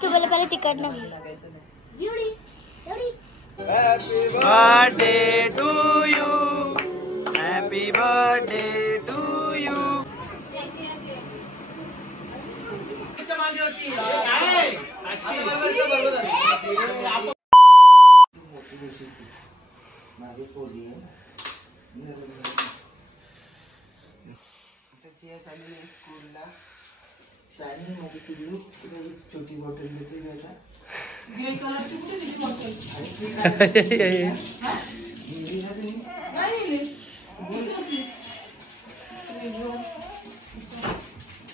तुम्हाला परत तिकट नाही Happy birthday to you. Happy birthday to you. Shining मध्ये किती छोटी बॉटल देते मला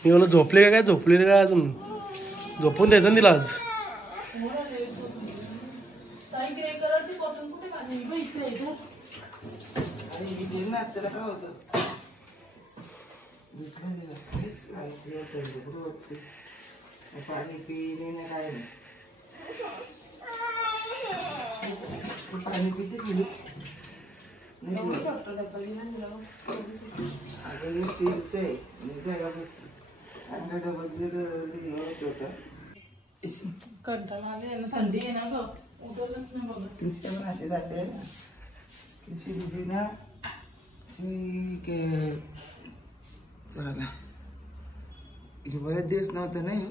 मी बोल झोपले काय झोपले काय अजून झोपून द्यायचं तिला आज त्याला काय होतं पाणी पिणे नाही काय नाही पाणी पिते की स्टीलच आहे चांगला डबल होता कंटाळा आले थंडी आहे ना गं उठवलंच नाही बघ कृष्ण पण असे जाते ना कृषी दिदी ना बरेच दिवस नव्हतं नाही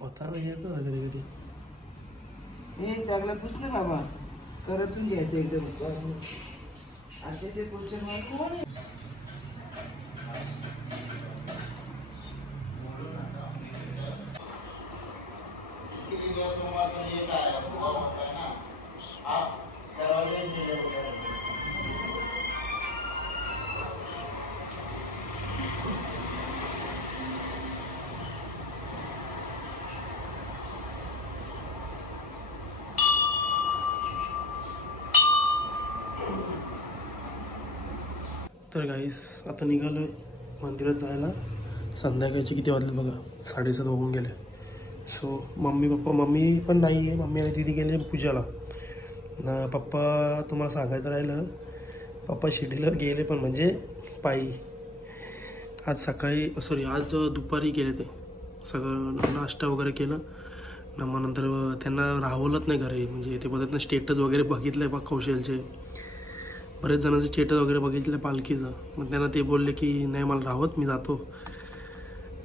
होता नाही कधी कधी हे चांगला पुस ना बाबा करतून घ्यायचं एकदम असे पुढच्या कोण तर गाईस आता निघालोय मंदिरात जायला संध्याकाळचे किती वाजले बघा 7:30 होऊन गेले सो मम्मी पण नाही आहे मम्मी आणि दीदी गेले पूजाला पप्पा तुम्हाला सांगायचं राहिलं पप्पा शिर्डीला गेले पण म्हणजे पायी आज सकाळी आज दुपारी गेले ते सगळं नाश्ता वगैरे केलं मग नंतर त्यांना राहवलंच नाही घरी म्हणजे ते बोलत ना स्टेटस वगैरे बघितलं आहे बघ कौशलचे बरेच जणांचे स्टेटस वगैरे बघितलं पालखीचं मग त्यांना ते बोलले की नाही मला राहत मी जातो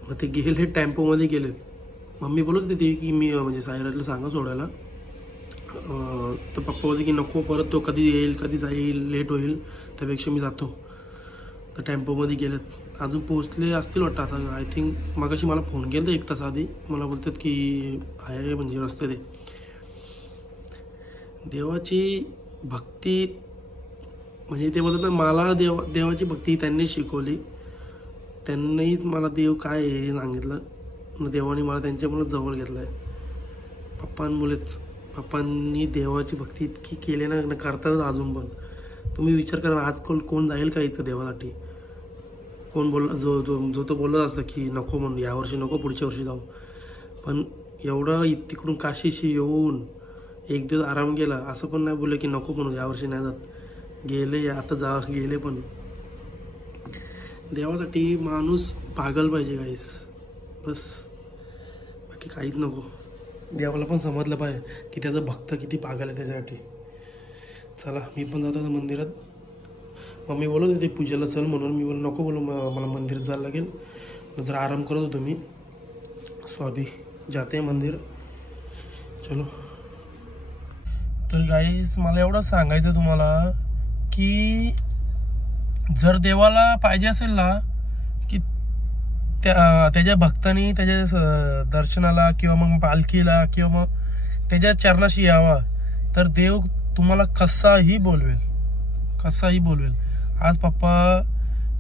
मग ते गेले टेम्पोमध्ये गेले मम्मी बोलत होती की मी म्हणजे सायरातला सांगा सोडायला तर पप्पा बोलते की नको परत तो कधी येईल कधी जाईल लेट होईल त्यापेक्षा मी जातो तर टेम्पोमध्ये गेलेत अजून पोचले असतील वाटतं आता आय थिंक मगाशी मला फोन केला 1 तास आधी मला बोलतात की आहे म्हणजे रस्ते ते देवाची भक्ती म्हणजे ते बोलतात ना मला देवाची भक्ती त्यांनी शिकवली त्यांनी मला देव काय हे सांगितलं मग देवाने मला त्यांच्यामुळे जवळ घेतलं आहे पप्पांनी देवाची भक्ती इतकी केली ना करतातच अजून पण तुम्ही विचार करा आज कोण जाईल का इथं देवासाठी कोण बोलला जो तो बोलत असतं की नको म्हणून यावर्षी नको पुढच्या वर्षी जाऊ पण एवढं तिकडून काशीशी येऊन 1 दिवस आराम केला असं पण नाही बोलले की नको म्हणून यावर्षी नाही जात गेले आता गेले पण देवासाठी माणूस पागल पाहिजे गाईस बस बाकी काहीच नको देवाला पण समजलं पाहिजे की त्याचा भक्त किती पागल आहे त्याच्यासाठी चला मी पण जातो आता मंदिरात मम्मी बोलत होती पूजेला चल म्हणून मी बोल नको बोलू मला मंदिरात जायला लागेल जरा आराम करत होतो मी स्वाभी जाते मंदिर चलो तर गाईस मला एवढं सांगायचं तुम्हाला की जर देवाला पाहिजे असेल ना की त्याच्या भक्तांनी त्याच्या दर्शनाला किंवा मग पालखीला किंवा मग त्याच्या चरणाशी यावा तर देव तुम्हाला कसाही बोलवेल आज पप्पा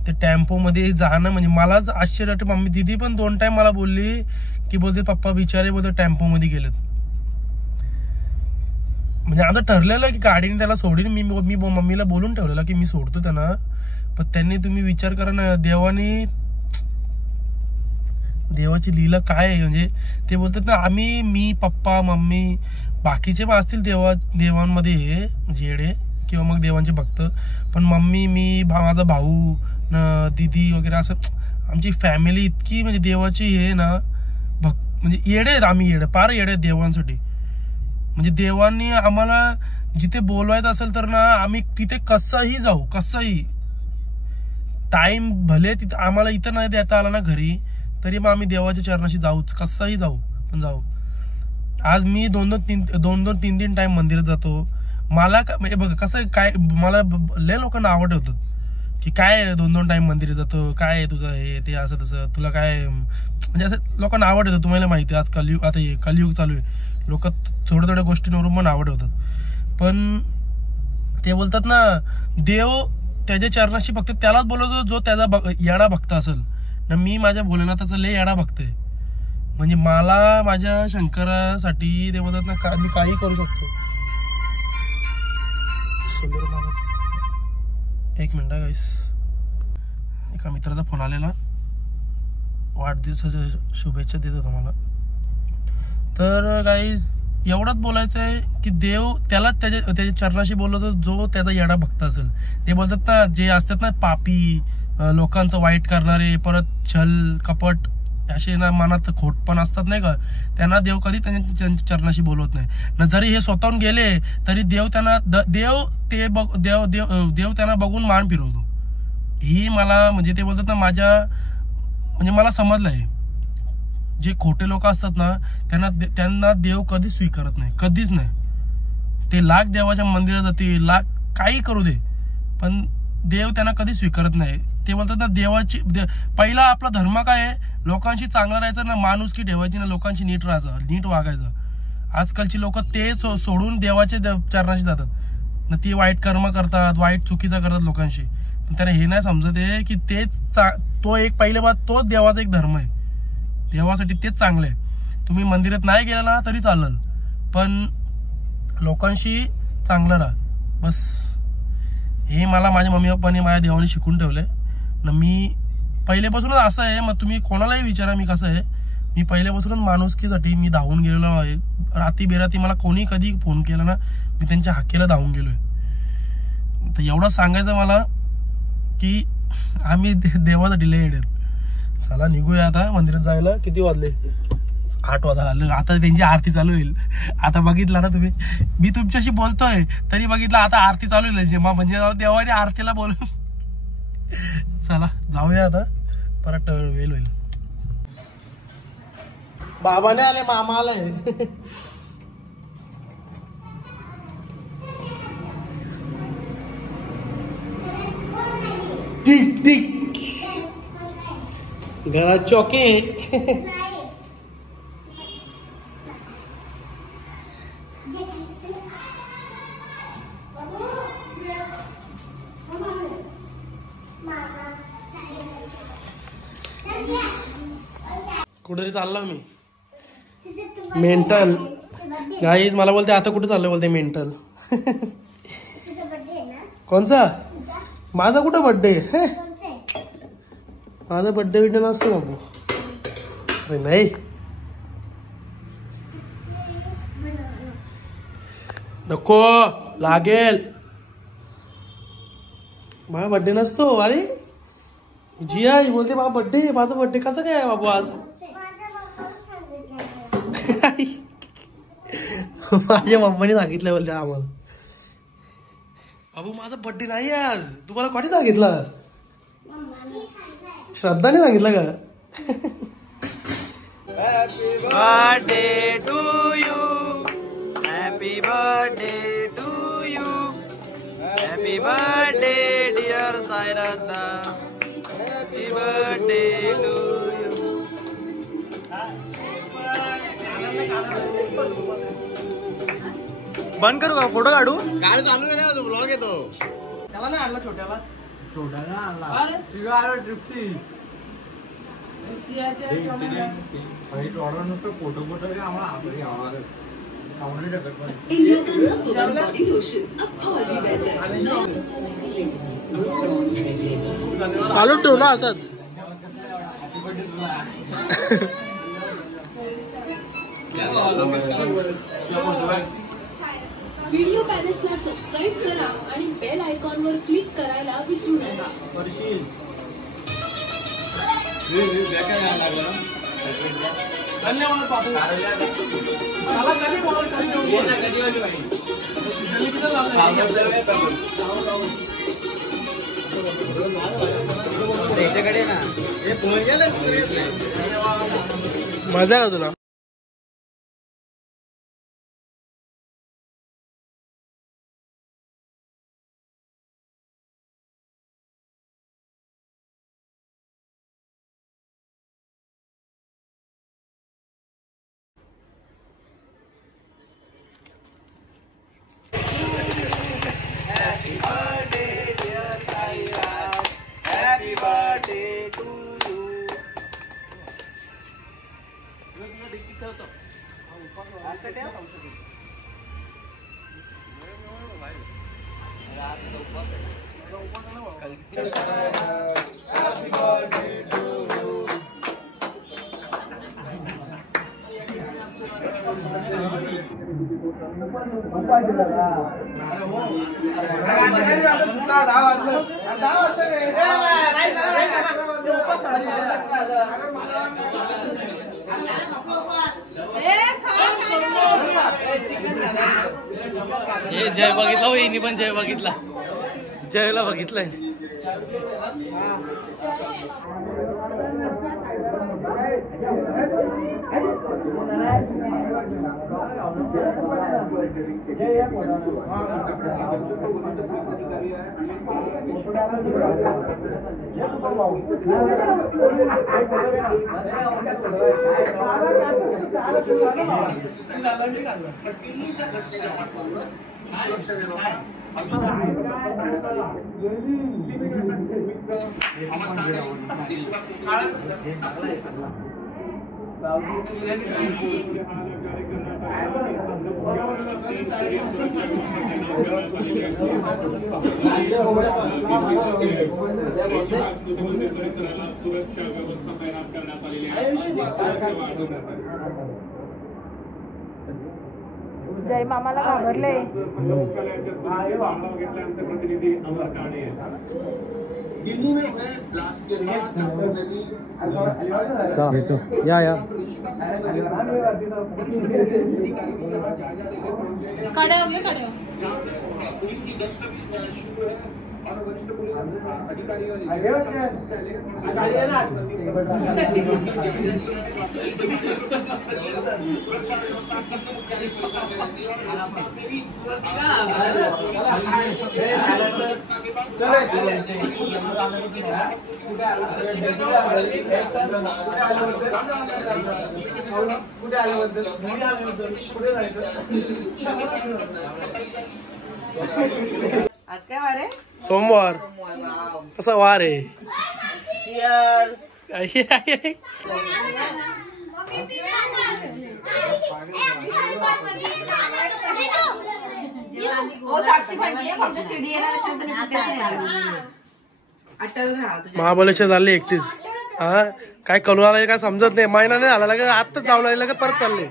ते टेम्पोमध्ये जाणं म्हणजे मलाच आश्चर्य वाटतं मम्मी दीदी पण 2 टाइम मला बोलली की बोलते पप्पा बिचारे बोलते टेम्पोमध्ये गेलेत म्हणजे आता ठरलेलं की गाडीने त्याला सोडीन मी मम्मीला बोलून ठेवलेलं की मी सोडतो त्यांना पण त्यांनी तुम्ही विचार करा ना देवाची लीला काय आहे म्हणजे ते बोलतात ना मी पप्पा मम्मी बाकीचे पण असतील देवांमध्ये जेडे किंवा मग देवांचे भक्त पण मम्मी मी माझा भाऊ दीदी वगैरे असं आमची फॅमिली इतकी म्हणजे देवाची हे ना म्हणजे येडे आहेत आम्ही, येडे पार येडे आहेत देवांसाठी. म्हणजे देवांनी आम्हाला जिथे बोलवायचं असेल तर ना आम्ही तिथे कसंही जाऊ, कसंही टाइम भले तिथे आम्हाला इथं नाही देता आला ना घरी, तरी मग आम्ही देवाच्या चरणाशी जाऊच, कसंही जाऊ पण जाऊ. आज मी दोन तीन टाइम मंदिरात जातो. मला म्हणजे बघा कसं काय, मला लय लोकांना आवड होतात की काय 2-2 टाइम मंदिरात जातो, काय आहे तुझं हे ते असं तसं, तुला काय म्हणजे असं लोकांना आवड येतं. तुम्हाला माहिती आहे आज कलियुग, आता हे कलियुग चालू आहे, लोक थोड्या गोष्टींवरून पण आवड होतात. पण ते बोलतात ना देव त्याच्या चरणाशी फक्त त्यालाच बोलवतो जो त्याचा येडा भक्त असेल ना. मी माझ्या भोलेनाथाचा लय येडा भक्त आहे. म्हणजे मला माझ्या शंकरासाठी ते बोलतात ना मी काही करू शकतो. एक मिनिट गाईस, एका मित्राचा फोन आलेला, वाढदिवसाच्या शुभेच्छा देतो तुम्हाला. तर गाईस एवढंच बोलायचं आहे की देव त्याला त्याच्या चरणाशी बोलवतो जो त्याचा येडा भक्त असेल. ते बोलतात ना जे असतात ना पापी, लोकांचं वाईट करणारे, परत छल कपट असे ना मनात खोट पण असतात नाही का, त्यांना देव कधी त्यांच्या चरणाशी बोलवत नाही ना. जरी हे स्वतःहून गेले तरी देव त्यांना देव त्यांना बघून मान फिरवतो. ही मला म्हणजे ते बोलतात ना म्हणजे मला समजलंय. जे खोटे लोक असतात ना त्यांना देव कधीच स्वीकारत नाही, कधीच नाही. ते लाख देवाच्या मंदिरात जातील, लाख काही करू दे, पण देव त्यांना कधी स्वीकारत नाही. ते बोलतात ना देवाची पहिला आपला धर्म काय आहे, लोकांशी चांगलं राहायचं ना, माणुसकी ठेवायची ना, लोकांशी नीट राहायचं, नीट वागायचं. आजकालची लोक ते सोडून देवाच्या चरणाशी जातात ना, ती वाईट कर्म करतात, वाईट चुकीचा करतात लोकांशी. पण त्यांना हे नाही समजत आहे की तो एक पहिले बात तोच देवाचा एक धर्म आहे, देवासाठी तेच चांगलं आहे. तुम्ही मंदिरात नाही गेला ना तरी चालेल, पण लोकांशी चांगलं राहा बस. हे मला माझ्या मम्मी पप्पाने माझ्या देवाने शिकून ठेवलंय ना. मी पहिल्यापासूनच असं आहे, मग तुम्ही कोणालाही विचारा मी कसं आहे. मी पहिल्यापासूनच माणुसकीसाठी मी धावून गेलेलो आहे. रात्री बेराती मला कोणी कधी फोन केला ना मी त्यांच्या हाकेला धावून गेलोय. तर एवढं सांगायचं मला की आम्ही देवासाठी लय येडे. चला निघूया आता मंदिरात जायला. किती वाजले? 8 वाजले. आता त्यांची आरती चालू होईल. आता बघितला ना तुम्ही, मी तुमच्याशी बोलतोय तरी बघितलं आता आरती चालू होईल. जेव्हा म्हणजे देवाने आरतीला बोलून चला जाऊया आता, परत वेळ होईल. बाबाने आले, मामा आलाय. ठीक ठीक घरात चौके. कुठे चाललो मी? मेंटल गाईज मला बोलते आता कुठे चाललं, बोलते मेंटल. कोणचा? माझा कुठं बर्थडे? माझा बर्थडे बिड्डे नसतो बाबू. अरे नाही, नको लागेल. माझा बर्थडे नसतो. अरे जिया बोलते माझा बर्थडे. माझा बर्थडे कसं काय आहे बाबू आज? माझ्या मम्मीने सांगितलं बोलते आम्हाला. बाबू माझा बर्थडे नाही आज. तुम्हाला कोणी सांगितलं? श्रद्धाने सांगितलं का? Happy birthday to you, happy birthday to you, happy birthday dear Sairadha, happy birthday to you. बंद करू का? फोटो काढू? गाडी चालू आहे ना, ब्लॉग येतो. त्याला नाही आणला, छोट्याला आणला. ट्रिप्सी ऑर्डर नसतो. फोटो आम्हाला चालू ठेवला असत. व्हिडिओ पॅलेसला सबस्क्राईब करा आणि बेल आयकॉनवर क्लिक करायला विसरू नका. धन्यवाद बापू. मला कधी बोलत त्याच्याकडे ना हे फोन गेलं मजा का तुला. जय बघितला हो, हिनी पण जय बघितला, जयला बघितलंय. जय मामाला घाबरले. या खड़े हो गए, खड़े हो. आज काय वार आहे? सोमवार. कसा वार आहे? महाबळेश्वर झाले 31. हा काय करून आला काय समजत नाही. महिना नाही झाला का आत्ताच जाऊन आले का परत चालले.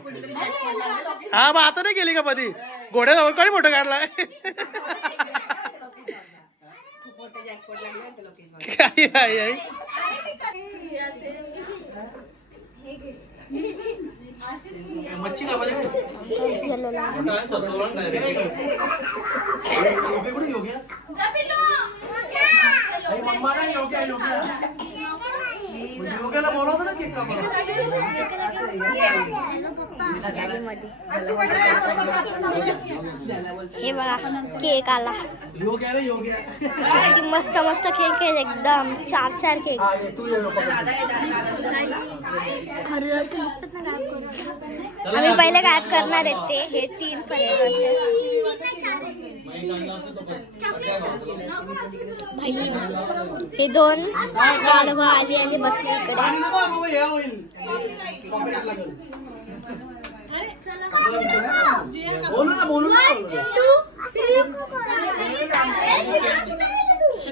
हा मग आता नाही गेली का कधी घोड्याजवळ काही फोटो काढलाय. काय मच्छी का योग्याला बोलवतो ना केक कापायला. हे बघा केक आला. किती मस्त मस्त केक आहे एकदम. 4 केक. आम्ही पहिले गायब करणार आहेत ते. हे 3 फ्लेवर हे 2 गाढवा आली आणि बसली इकडे.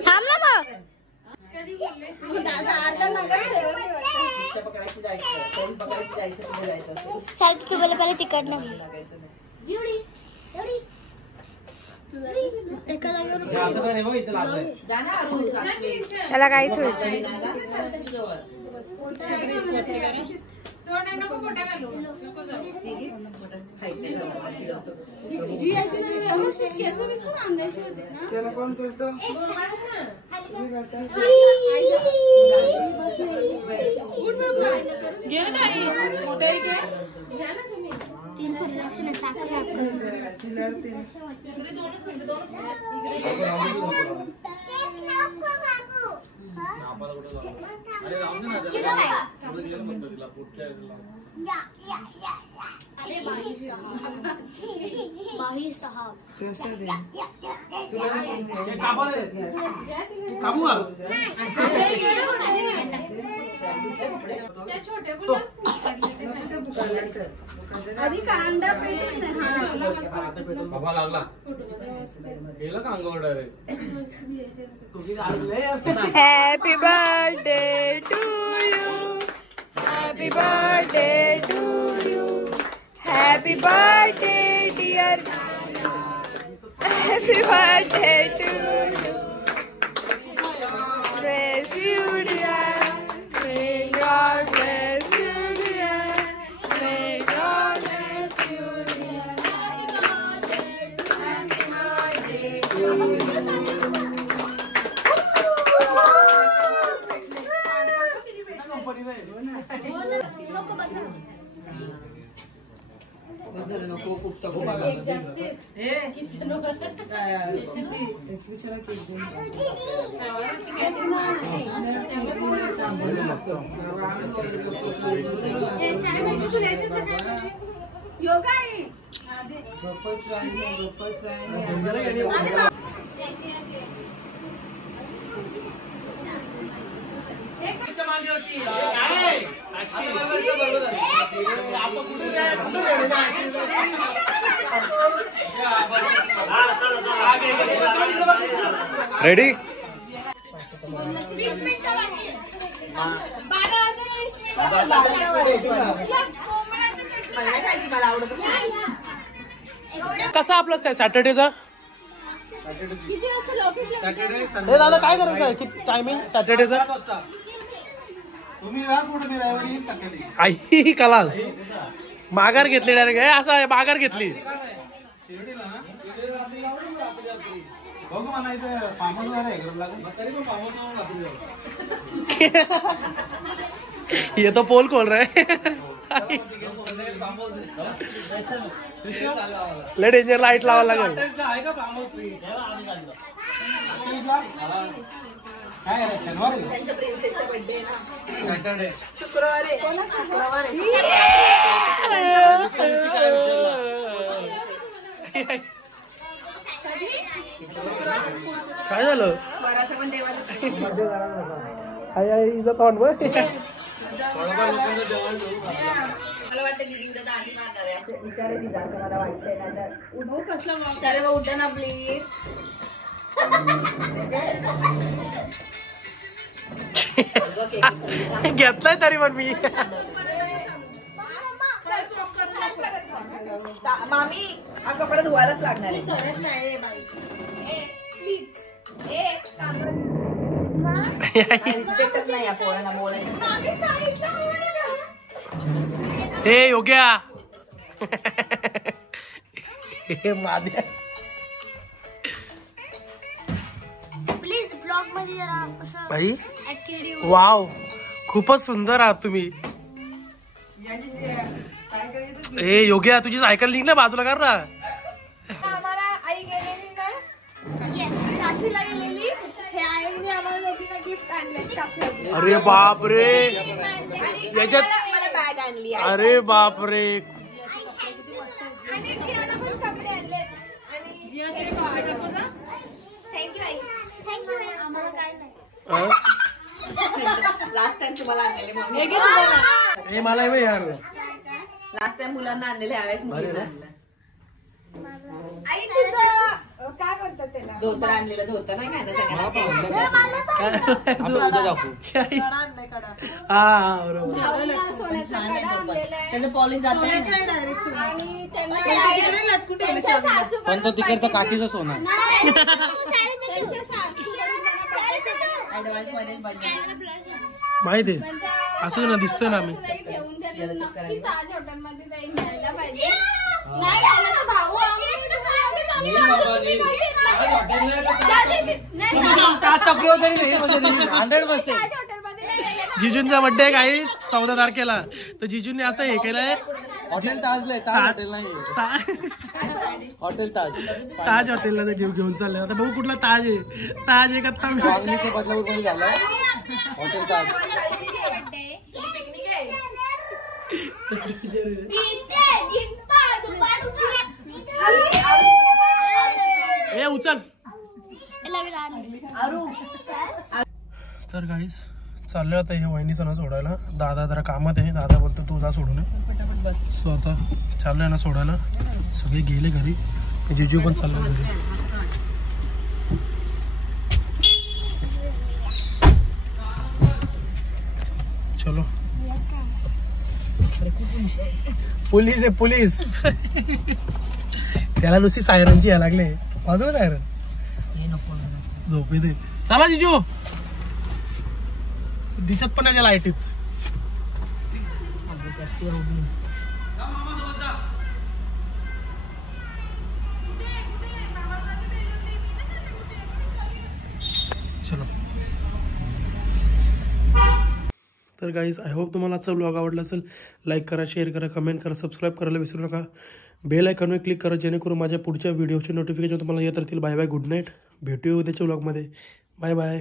थांब ना मग. सारखी तुम्हाला पहिले तिकट नाही. त्याला काहीच होत. नको मोठा घालू नको जाऊ त्याला कोण करतो घे ना ताई मोठा घे तीन फुलं आधी कांदा पेटून बाबा लागला गेला का अंगावर Happy birthday to you. Happy birthday to you. Happy birthday dear. Happy birthday to you. Bless you dear. May God bless you dear. May God bless you dear. Happy birthday to you. नको खूप yoga ready कसा आपला सॅटर्डेचा हे दादा काय करायचं आहे किती टायमिंग सॅटर्डेचा आई कलास माघार घेतली डायरेक्ट असं आहे माघार घेतली ये तो पोल खोल रहा है ले डेंजर लाईट लावा लागेल काय झालं आई आई हिला तोंड बघ मला वाटतं की उद्या दांडी मारणार आहे असं विचार की जास्त मला वाटतंय ना तर सर्व उठा ना प्लीज घेतलाय तरी पण मी मामी हा कपडा धुवायलाच लागणार आहे प्लीज रिस्पेक्टच नाही या पोरांना बोलायचं हे योग्या हे माद्या प्लीज ब्लॉग मध्ये जरा असं भाई वाव खूपच सुंदर आहात तुम्ही ए योग्या तुझी सायकल निघ ना बाजूला कर ना आम्हाला आई गेलेली ना काशीला गेलेली हे आईने आम्हाला दोघींना गिफ्ट आणले काशीला अरे बाप रे याच्यात मला बॅग आणली अरे बाप रे आणि किराणा पण कपडे आणले आणि जियाचे थँक्यू आई थँक्यू आम्हाला काय नाही लास्ट टाइम तुम्हाला आणलेले मम्मी हे मला यार लास्ट टाइम मुलांना आणलेले ह्यावेळेस मुलींना आणलं आई तुझं काय म्हणतात त्याला धोतर आणलेलं धोतर नाही का हा बरोबर त्याचं पॉलिश जात आणि त्यांच्या सासू पण तो तिकडे काशीचं सोना ऍडव्हान्स मध्येच बर्थडे माहिती त्यांच्या असं ना दिसतोय ना आम्ही. ठेवून त्याला नक्की ताज हॉटेलमध्ये जाई न्यायला पाहिजे. नाही राहिलं तर भाऊ जिजूंचा बर्थडे काही 14 तारखेला. तर जिजूंनी असं हे केलंय हॉटेल ताजला ताज हॉटेल नाही हॉटेल ताज ताज हॉटेलला ते घेऊन चालले. आता बघू कुठला ताज आहे. ताज आहे का बदलापूर मध्ये झालं हॉटेल ताज. ए उचल. तर गाईस चाललोय आता हे वहिनीचं ना सोडायला. दादा जरा कामात आहे. दादा बोलतो तू जा सोडून ये. सो आता चाललोय ना सोडायला. सगळे गेले घरी. जिजू पण चाललोय घरी. चलो पोलीस आहे पोलीस. त्याला नुसती सायरनची या लागले. वाजव सायरन झोपे दे. चला जिजू दिसत पण नाही लाईटीत. चलो तर गाईज आय होप तुम्हाला आजचा ब्लॉग आवडला असेल. लाईक करा, शेअर करा, कमेंट करा, सबस्क्राईब करायला विसरू नका. बेल आयकॉनवर क्लिक करा जेणेकरून माझ्या पुढच्या व्हिडिओचे नोटिफिकेशन तुम्हाला येत राहतील. Bye bye, good night. भेटूया उद्याच्या ब्लॉगमध्ये. Bye bye.